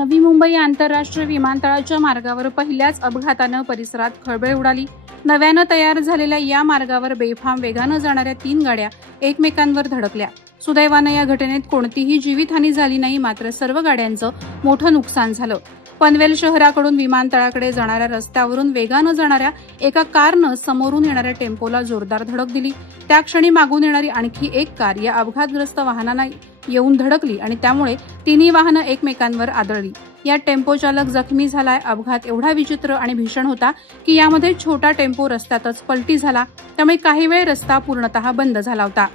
नवी मुंबई आंतरराष्ट्रीय विमानतळाच्या मार्गावर पहिल्याच अपघातानं परिसरात खळबळ उडाली। नव्यानं तयार झालेल्या या मार्गावर बेफाम वेगानं जाणाऱ्या 3 गाड्या एकमेकांवर धडकल्या। सुदैवानं या घटनेत कोणतीही जीवितहानी झाली नाही, मात्र सर्व गाड्यांचं मोठं नुकसान झालं। पनवेल शहराकडून विमानतळाकडे जाणाऱ्या रस्त्यावरून वेगानं जाणाऱ्या एका कारनं समोरून येणाऱ्या टेम्पोला जोरदार धडक दिली। त्या क्षणी मागून येणारी आणखी एक कार या अपघातग्रस्त वाहनांना येऊन धडकली आणि त्यामुळे तिन्ही वाहनं एकमेकांवर आदळली। या टेम्पो चालक जखमी झालाय। अपघात एवढा विचित्र आणि भीषण होता की यामध्ये छोटा टेम्पो रस्त्यातच पलटी झाला, त्यामुळे काही वेळ रस्ता पूर्णतः बंद झाला होता।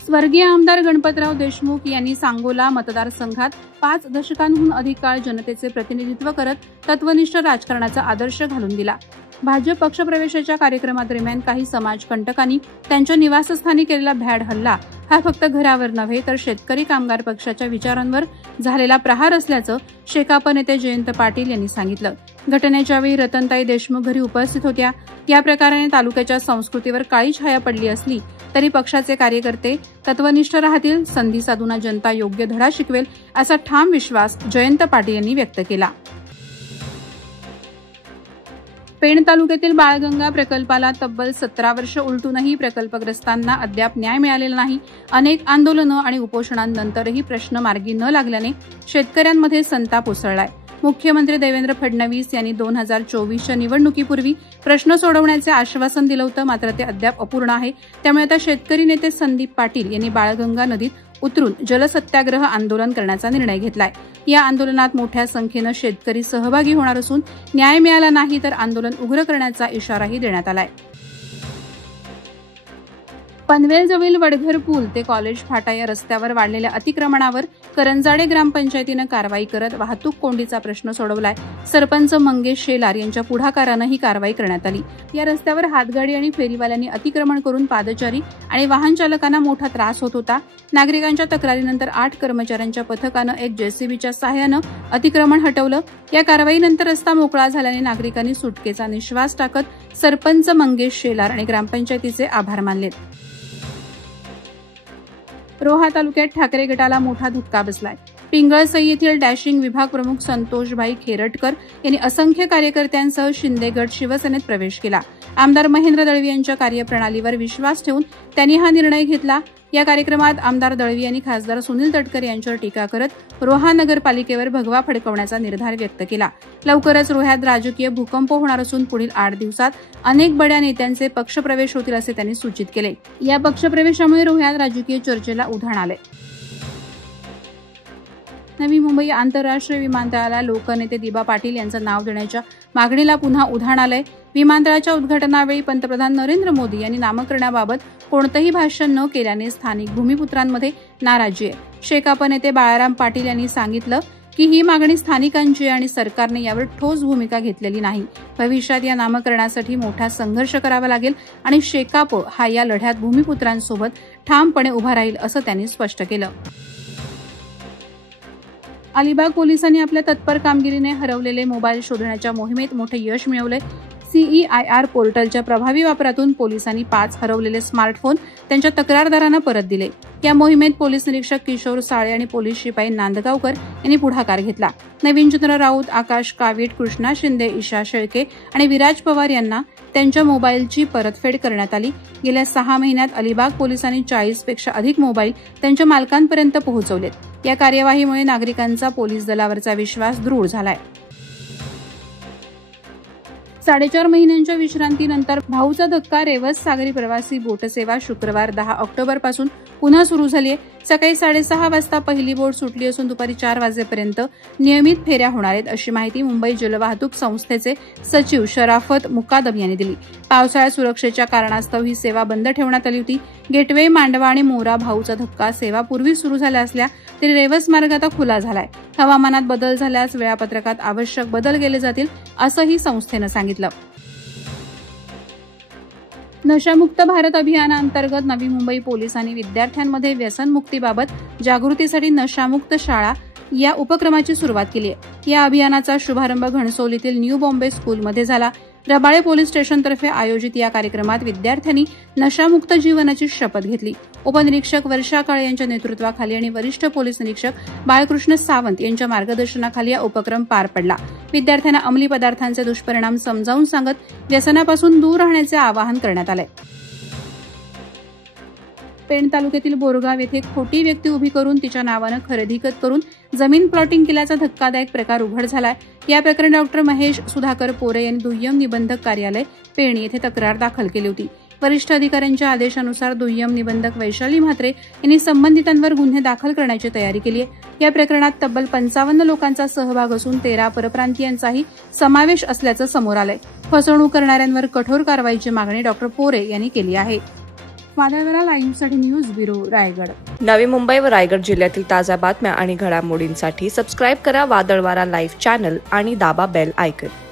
स्वर्गीय आमदार गणपतराव देशमुख यांनी सांगोला मतदारसंघात 5 दशकांहून अधिक काळ जनतेचे प्रतिनिधित्व करत तत्वनिष्ठ राजकारणाचा आदर्श घालून दिला। भाजप पक्षप्रवेशाच्या कार्यक्रमादरम्यान काही समाजकंटकांनी त्यांच्या निवासस्थानी केलेला भ्याड हल्ला हा फक्त घरावर नव्हे तर शेतकरी कामगार पक्षाच्या विचारांवर झालेला प्रहार असल्याचं शेकाप नेते जयंत पाटील यांनी सांगितलं। घटनेच्या वेळी रतनताई देशमुख घरी उपस्थित होत्या। या प्रकाराने तालुक्याच्या संस्कृतीवर काळी छाया पडली असली तरी पक्षाचे कार्यकर्ते तत्वनिष्ठ राहतील, संधी साधून जनता योग्य धडा शिकवेल असा ठाम विश्वास जयंत पाटील यांनी व्यक्त केला। पेण तालुक्यातील बाळगंगा प्रकल्पाला तब्बल 17 वर्ष उलटूनही प्रकल्पग्रस्तांना अद्याप न्याय मिळालेला नाही। अनेक आंदोलनं आणि उपोषणांनंतरही प्रश्न मार्गी न लागल्याने शेतकऱ्यांमध्ये संताप उसळलाय। मुख्यमंत्री देवेंद्र फडणवीस यांनी 2024च्या निवडणुकीपूर्वी प्रश्न सोडवण्याचे आश्वासन दिलं होतं, मात्र ते अद्याप अपूर्ण आहे। त्यामुळे आता शेतकरी नेते संदीप पाटील यांनी बाळगंगा नदीत उतरून जलसत्याग्रह आंदोलन करण्याचा निर्णय घेतलाय। या आंदोलनात मोठ्या संख्येनं शेतकरी सहभागी होणार असून न्याय मिळाला नाही तर आंदोलन उग्र करण्याचा इशाराही देण्यात आलाय। पनवेलजवळील वडघर पूल ते कॉलेज फाटा या रस्त्यावर वाढलेल्या अतिक्रमणावर करंजाडे ग्रामपंचायतीनं कारवाई करत वाहतूक कोंडीचा प्रश्न सोडवलाय। सरपंच मंगेश शेलार यांच्या पुढाकारानं ही कारवाई करण्यात आली। या रस्त्यावर हातगाडी आणि फेरीवाल्यांनी अतिक्रमण करून पादचारी आणि वाहन चालकांना मोठा त्रास होत होता। नागरिकांच्या तक्रारीनंतर 8 कर्मचाऱ्यांच्या पथकानं एक जेसीबीच्या सहाय्यानं अतिक्रमण हटवलं। या कारवाईनंतर रस्ता मोकळा झाल्याने नागरिकांनी सुटकेचा निश्वास टाकत सरपंच मंगेश शेलार आणि ग्रामपंचायतीचे आभार मानले। रोहा तालुक्यात ठाकरे गटाला मोठा धक्का बसलाय। पिंगळसई येथील डॅशिंग विभाग प्रमुख संतोषभाई खेरटकर यांनी असंख्य कार्यकर्त्यांसह शिंदे गट शिवसेनेत प्रवेश केला। आमदार महेंद्र दळवी यांच्या कार्यप्रणालीवर विश्वास ठेवून त्यांनी हा निर्णय घेतला। या कार्यक्रमात आमदार दळवी यांनी खासदार सुनील तटकरे यांच्यावर टीका करत रोहा नगरपालिकेवर भगवा फडकवण्याचा निर्धार व्यक्त केला। लवकरच रोह्यात राजकीय भूकंप होणार असून पुढील 8 दिवसात अनेक बड्या नेत्यांचे पक्षप्रवेश होतील असे त्यांनी सूचित केले। या पक्षप्रवेशामुळे रोह्यात राजकीय चर्चेला उधाण आले। नवी मुंबई आंतरराष्ट्रीय विमानतळाला लोकनेते दिबा पाटील यांचं नाव देण्याच्या मागणीला पुन्हा उधाण आलंय। विमानतळाच्या उद्घाटनावेळी पंतप्रधान नरेंद्र मोदी यांनी नामकरणाबाबत कोणतंही भाषण न केल्याने स्थानिक भूमिपुत्रांमध्ये नाराजी आहे। शेकाप नेते बाळाराम पाटील यांनी सांगितलं की ही मागणी स्थानिकांची आहे आणि सरकारने यावर ठोस भूमिका घेतलेली नाही। भविष्यात या नामकरणासाठी मोठा संघर्ष करावा लागेल आणि शेकाप हा या लढ्यात भूमिपुत्रांसोबत ठामपणे उभा राहील असं त्यांनी स्पष्ट केलं। अलिबाग पोलिसांनी आपल्या तत्पर कामगिरीने हरवलेले मोबाईल शोधण्याच्या मोहिमेत मोठे यश मिळवले। CEIR पोर्टलच्या प्रभावी वापरातून पोलिसांनी 5 हरवलेले स्मार्टफोन त्यांच्या तक्रारदारांना परत दिले। या मोहिमेत पोलीस निरीक्षक किशोर साळे आणि पोलीस शिपाई नांदगावकर यांनी पुढाकार घेतला। नवीनचंद्र राऊत, आकाश कावीट, कृष्णा शिंदे, ईशा शेळके आणि विराज पवार यांना त्यांच्या मोबाईलची परतफेड करण्यात आली। गेल्या 6 महिन्यात अलिबाग पोलिसांनी 40 पेक्षा अधिक मोबाईल त्यांच्या मालकांपर्यंत पोहोचवलेत। या कार्यवाहीमुळे नागरिकांचा पोलीस दलावरचा विश्वास दृढ झालाय। 4.5 महिन्यांच्या विश्रांतीनंतर भाऊचा धक्का रेवस सागरी प्रवासी बोटसेवा शुक्रवार 10 ऑक्टोबरपासून पुन्हा सुरू झाली आहे। सकाळी 6:30 वाजता पहिली बोट सुटली असून दुपारी 4 वाजेपर्यंत नियमित फेऱ्या होणार आहेत, अशी माहिती मुंबई जलवाहतूक संस्थेचे सचिव शराफत मुकादम यांनी दिली। पावसाळ्यात सुरक्षेच्या कारणास्तव ही सेवा बंद ठेवण्यात आली होती। गेटवे, मांडवा आणि मोरा भाऊचा धक्का सेवा पूर्वी सुरू झाल्या असल्या तरी रेवस मार्ग आता खुला झालाय। हवामानात बदल झाल्यास वेळापत्रकात आवश्यक बदल केले जातील असंही संस्थेनं सांगितलं। नशामुक्त भारत अभियानाअंतर्गत नवी मुंबई पोलिसांनी विद्यार्थ्यांमध्ये व्यसनमुक्तीबाबत जागृतीसाठी नशामुक्त शाळा या उपक्रमाची सुरुवात केली आहे। या अभियानाचा शुभारंभ घणसोलीतील न्यू बॉम्बे स्कूलमध्ये झाला। रबाळे पोलीस स्टेशनतर्फे आयोजित या कार्यक्रमात विद्यार्थ्यांनी नशामुक्त जीवनाची शपथ घेतली। उपनिरीक्षक वर्षा काळे यांच्या नेतृत्वाखाली आणि वरिष्ठ पोलीस निरीक्षक बाळकृष्ण सावंत यांच्या मार्गदर्शनाखाली हा उपक्रम पार पडला। विद्यार्थ्यांना अंमली पदार्थांचे दुष्परिणाम समजावून सांगत व्यसनापासून दूर राहण्याचे आवाहन करण्यात आले। पेण तालुक्यातील बोरगाव येथे खोटी व्यक्ती उभी करून तिच्या नावानं खरेदी करून जमीन प्लॉटिंग केल्याचा धक्कादायक प्रकार उघड झालाय। या प्रकरणी डॉक्टर महेश सुधाकर पोरे यांनी दुय्यम निबंधक कार्यालय पेण येथे तक्रार दाखल केली होती। वरिष्ठ अधिकाऱ्यांच्या आदेशानुसार दुय्यम निबंधक वैशाली म्हात्रे यांनी संबंधितांवर गुन्हे दाखल करण्याची तयारी केली आहे। या प्रकरणात तब्बल 55 लोकांचा सहभाग असून 13 परप्रांतीयांचाही समावेश असल्याचं समोर आलंय। फसवणूक करणाऱ्यांवर कठोर कारवाईची मागणी डॉक्टर पोरे यांनी केली आहे। वादळवाडा लाईव्हसाठी न्यूज ब्युरो रायगड। नवी मुंबई व रायगड जिल्ह्यातील ताज्या बातम्या आणि घडामोडींसाठी सबस्क्राईब करा वादळवाडा लाईव्ह चॅनल आणि दाबा बेल आयकॉन।